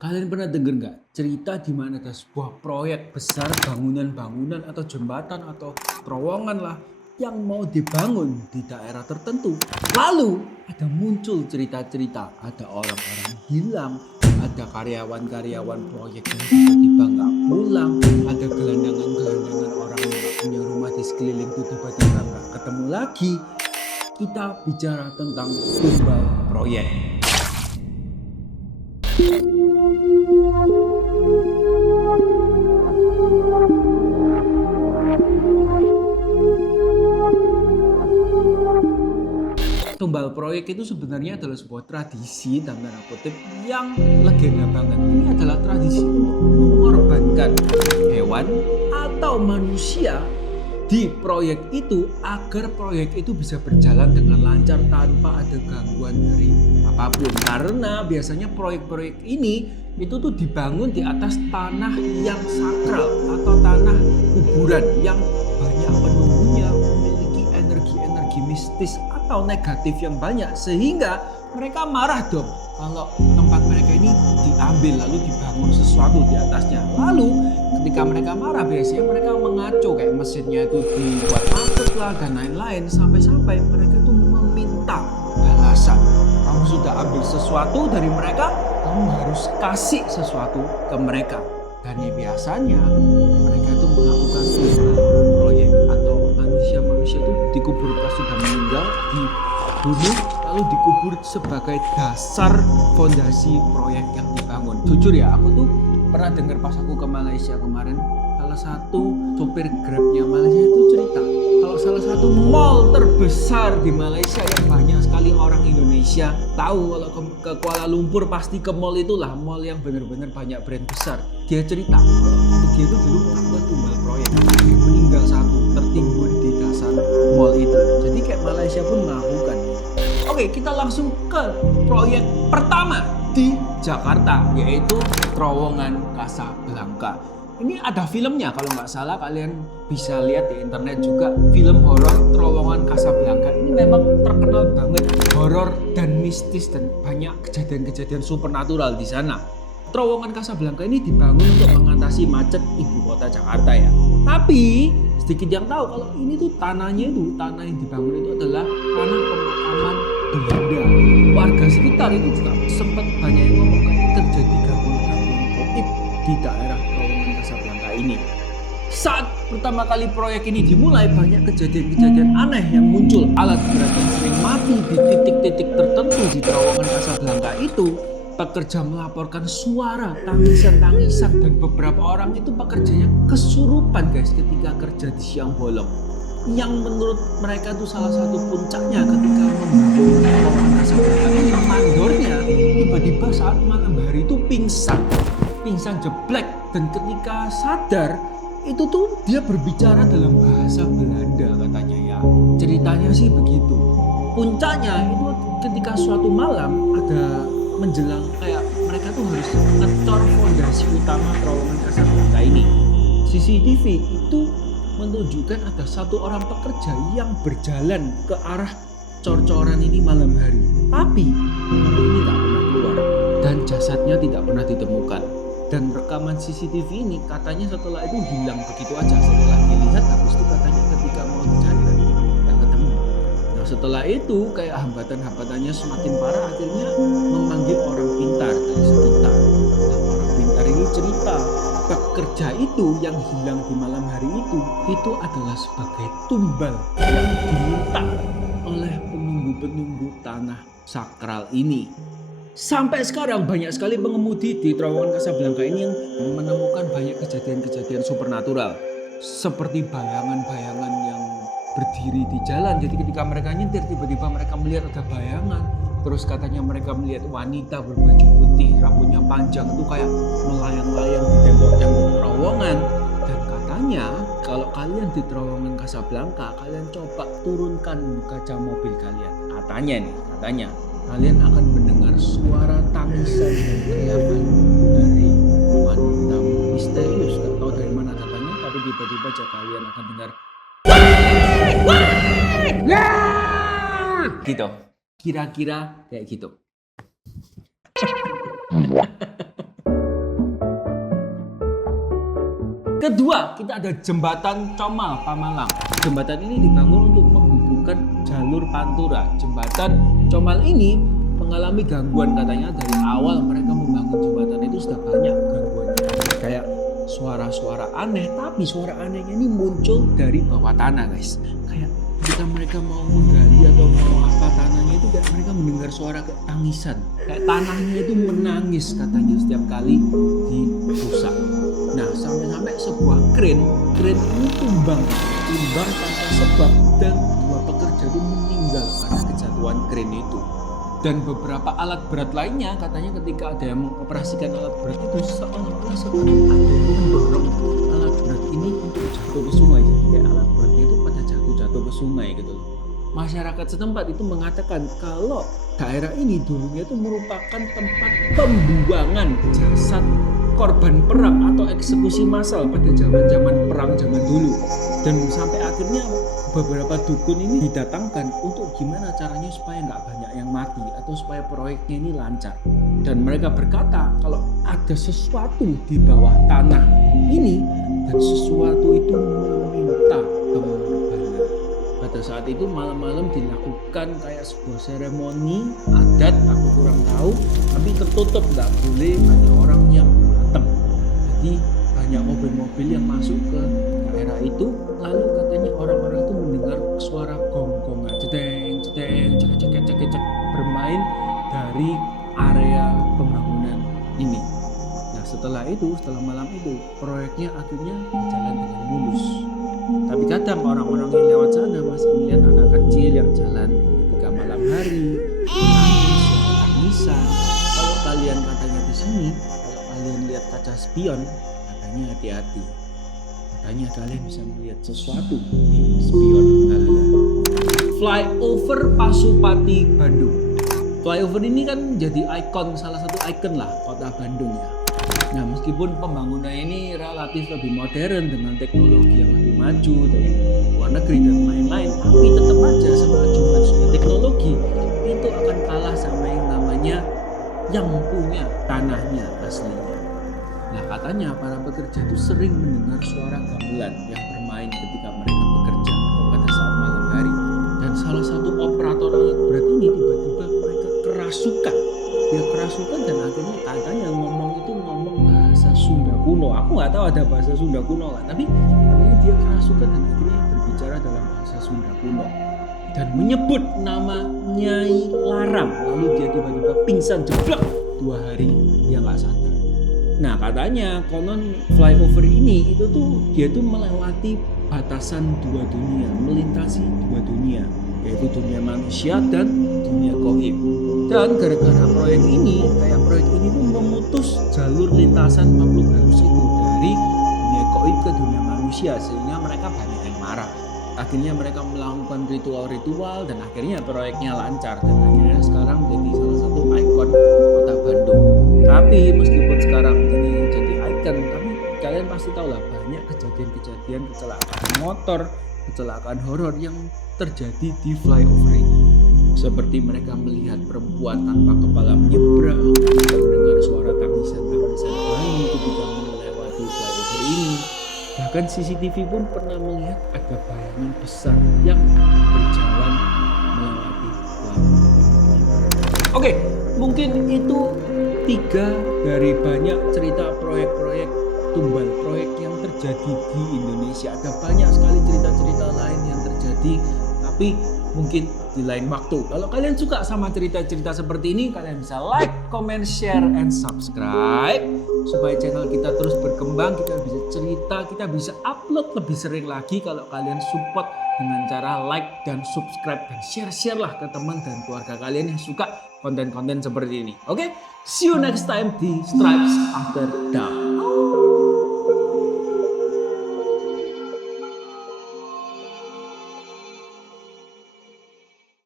Kalian pernah denger nggak cerita di mana ada sebuah proyek besar bangunan-bangunan atau jembatan atau terowongan lah yang mau dibangun di daerah tertentu. Lalu ada muncul cerita-cerita, ada orang-orang hilang, ada karyawan-karyawan proyek yang tiba-tiba nggak pulang, ada gelandangan-gelandangan orang yang nggak punya rumah di sekeliling itu tiba-tiba nggak ketemu lagi. Kita bicara tentang tumbal proyek. Tumbal proyek itu sebenarnya adalah sebuah tradisi dalam tanda kutip yang legenda banget. Ini adalah tradisi untuk mengorbankan hewan atau manusia di proyek itu agar proyek itu bisa berjalan dengan lancar tanpa ada gangguan dari apapun. Karena biasanya proyek-proyek ini itu tuh dibangun di atas tanah yang sakral atau tanah kuburan yang banyak penunggunya, memiliki energi-energi mistis atau negatif yang banyak, sehingga mereka marah dong kalau tempat mereka ini diambil lalu dibangun sesuatu di atasnya. Lalu ketika mereka marah biasanya mereka mengaco kayak mesinnya itu dibuat macet lah dan lain-lain, sampai-sampai mereka tuh meminta balasan. Kamu sudah ambil sesuatu dari mereka, kamu harus kasih sesuatu ke mereka. Dan ya biasanya mereka tuh melakukan proyek atau manusia-manusia itu dikubur pas sudah meninggal, dibunuh lalu dikubur sebagai dasar fondasi proyek yang dibangun. Jujur ya, aku tuh pernah dengar pas aku ke Malaysia kemarin, salah satu sopir Grabnya Malaysia itu cerita kalau salah satu mall terbesar di Malaysia yang banyak sekali orang Indonesia tahu, kalau ke Kuala Lumpur pasti ke mall itulah, mall yang benar-benar banyak brand besar. Dia cerita dia itu dulu melakukan tumbal proyek, dia meninggal satu tertimbun di dasar mall itu. Jadi kayak Malaysia pun melakukan. Oke, kita langsung ke proyek pertama di Jakarta, yaitu terowongan Casablanca. Ini ada filmnya kalau nggak salah, kalian bisa lihat di internet juga, film horor terowongan Casablanca. Ini memang terkenal banget horor dan mistis dan banyak kejadian-kejadian supernatural di sana. Terowongan Casablanca ini dibangun untuk mengatasi macet ibu kota Jakarta ya. Tapi sedikit yang tahu kalau ini tuh tanah yang dibangun itu adalah tanah pemakaman Belanda. Warga sekitar itu juga sempat banyak yang ngomong kayak terjadi gangguan-gangguan gaib di daerah terowongan Casablanca ini. Saat pertama kali proyek ini dimulai, banyak kejadian-kejadian aneh yang muncul. Alat berat yang sering mati di titik-titik tertentu di terowongan Casablanca itu. Pekerja melaporkan suara tangisan-tangisan dan beberapa orang itu pekerjanya kesurupan guys ketika kerja di siang bolong. Yang menurut mereka itu salah satu puncaknya ketika membangun terowongan Casablanca ini, mandornya tiba-tiba saat malam hari itu pingsan jeblek, dan ketika sadar itu tuh dia berbicara dalam bahasa Belanda katanya ya. Ceritanya sih begitu. Puncaknya itu ketika suatu malam ada menjelang kayak mereka tuh harus ngecor fondasi utama terowongan Casablanca ini. CCTV itu menunjukkan ada satu orang pekerja yang berjalan ke arah cor-coran ini malam hari. Tapi orang ini tak pernah keluar dan jasadnya tidak pernah ditemukan. Dan rekaman CCTV ini katanya setelah itu hilang begitu aja. Setelah dilihat habis itu katanya ketika mau dicari lagi nggak ketemu. Nah setelah itu kayak hambatan-hambatannya semakin parah, akhirnya memanggil orang pintar dari sekitar. Nah orang pintar ini cerita pekerja itu yang hilang di malam hari itu adalah sebagai tumbal yang diminta oleh penunggu-penunggu tanah sakral ini. Sampai sekarang banyak sekali pengemudi di terowongan Casablanca ini yang menemukan banyak kejadian-kejadian supernatural. Seperti bayangan-bayangan yang berdiri di jalan. Jadi ketika mereka nyetir tiba-tiba mereka melihat ada bayangan. Terus katanya mereka melihat wanita berbaju putih, rambutnya panjang itu kayak melayang-layang di tembok-tembok terowongan. Dan katanya kalau kalian di terowongan Casablanca, kalian coba turunkan kaca mobil kalian. Katanya kalian akan mendengar suara tangisan dan teriakan dari wanita misterius. Gak tahu dari mana datangnya, tapi tiba-tiba aja kalian akan dengar gitu. Kira-kira kayak gitu. kedua, kita ada jembatan Comal Pamalang. Jembatan ini dibangun untuk menghubungkan jalur Pantura. Jembatan Comal ini mengalami gangguan katanya dari awal mereka membangun jembatan itu sudah banyak gangguannya. Kayak suara-suara aneh, tapi suara anehnya ini muncul dari bawah tanah guys. Kayak ketika mereka mau menggali atau mau apa tanahnya itu kayak mereka mendengar suara kayak tangisan. Kayak tanahnya itu menangis katanya setiap kali dirusak. Nah sampai-sampai sebuah kren ini tumbang tanpa sebab dan dua pekerja itu meninggal karena kejatuhan kren itu. Dan beberapa alat berat lainnya katanya ketika ada yang mengoperasikan alat berat itu seolah-olah seperti ada yang mendorong alat berat ini untuk jatuh ke sungai. Jadi kayak alat beratnya itu pada jatuh ke sungai gitu loh. Masyarakat setempat itu mengatakan kalau daerah ini dulunya itu merupakan tempat pembuangan jasad korban perang atau eksekusi massal pada zaman-zaman perang zaman dulu. Dan sampai akhirnya beberapa dukun ini didatangkan untuk gimana caranya supaya nggak banyak yang mati atau supaya proyeknya ini lancar. Dan mereka berkata kalau ada sesuatu di bawah tanah ini dan sesuatu itu meminta pengorbanan. Pada saat itu malam-malam dilakukan kayak sebuah seremoni adat, aku kurang tahu, tapi tertutup, nggak boleh banyak orang yang datang. Jadi banyak mobil-mobil yang masuk ke daerah itu, lalu katanya orang-orang itu mendengar suara gong-gongan, cedeng, cekek bermain dari area pembangunan ini. Nah setelah malam itu proyeknya akhirnya berjalan dengan mulus. Tapi kadang orang-orang yang lewat sana masih melihat anak kecil yang jalan ketika malam hari, menangis, suara tangisan. Kalau kalian katanya di sini, kalau kalian lihat kaca spion, katanya hati-hati. Katanya kalian bisa melihat sesuatu di spion kalian. Flyover Pasupati Bandung. Flyover ini kan jadi salah satu ikon lah kota Bandung ya. Nah meskipun pembangunan ini relatif lebih modern dengan teknologi yang lebih maju dari luar negeri dan lain-lain, tapi tetap aja semaju-majunya teknologi itu akan kalah sama yang namanya yang punya tanahnya aslinya. Nah katanya para pekerja itu sering mendengar suara gamelan yang bermain ketika mereka bekerja atau pada saat malam hari. Dan salah satu operator alat berat ini tiba-tiba mereka kerasukan. Dia kerasukan dan akhirnya katanya ngomong bahasa Sunda kuno. Aku nggak tahu ada bahasa Sunda kuno kan, tapi katanya dia kerasukan dan akhirnya berbicara dalam bahasa Sunda kuno dan menyebut nama Nyai Laram. Lalu dia tiba-tiba pingsan jeblok 2 hari dia nggak sadar. Nah katanya konon flyover ini dia tuh melewati batasan 2 dunia, melintasi 2 dunia, yaitu dunia manusia dan dunia gaib. Dan gara-gara proyek ini tuh memutus jalur lintasan makhluk halus itu dari dunia gaib ke dunia manusia, sehingga mereka banyak yang marah. Akhirnya mereka melakukan ritual-ritual dan akhirnya proyeknya lancar dan akhirnya sekarang menjadi salah satu ikon kota Bandung. Tapi meskipun sekarang ini jadi ikon, tapi kalian pasti tahu lah banyak kejadian kecelakaan motor, kecelakaan horor yang terjadi di flyover ini. Seperti mereka melihat perempuan tanpa kepala menyeberang, mendengar suara tangisan bayi ketika melewati flyover ini. Bahkan CCTV pun pernah melihat ada bayangan besar yang berjalan melewati flyover. Oke, mungkin itu 3 dari banyak cerita proyek-proyek tumbal proyek yang terjadi di Indonesia. Ada banyak sekali cerita-cerita lain yang terjadi, tapi mungkin di lain waktu. Kalau kalian suka sama cerita-cerita seperti ini, kalian bisa like, comment, share, and subscribe supaya channel kita terus berkembang. Kita bisa cerita, kita bisa upload lebih sering lagi kalau kalian support dengan cara like dan subscribe dan share lah ke teman dan keluarga kalian yang suka konten-konten seperti ini. Oke, see you next time di Stripes After Dark.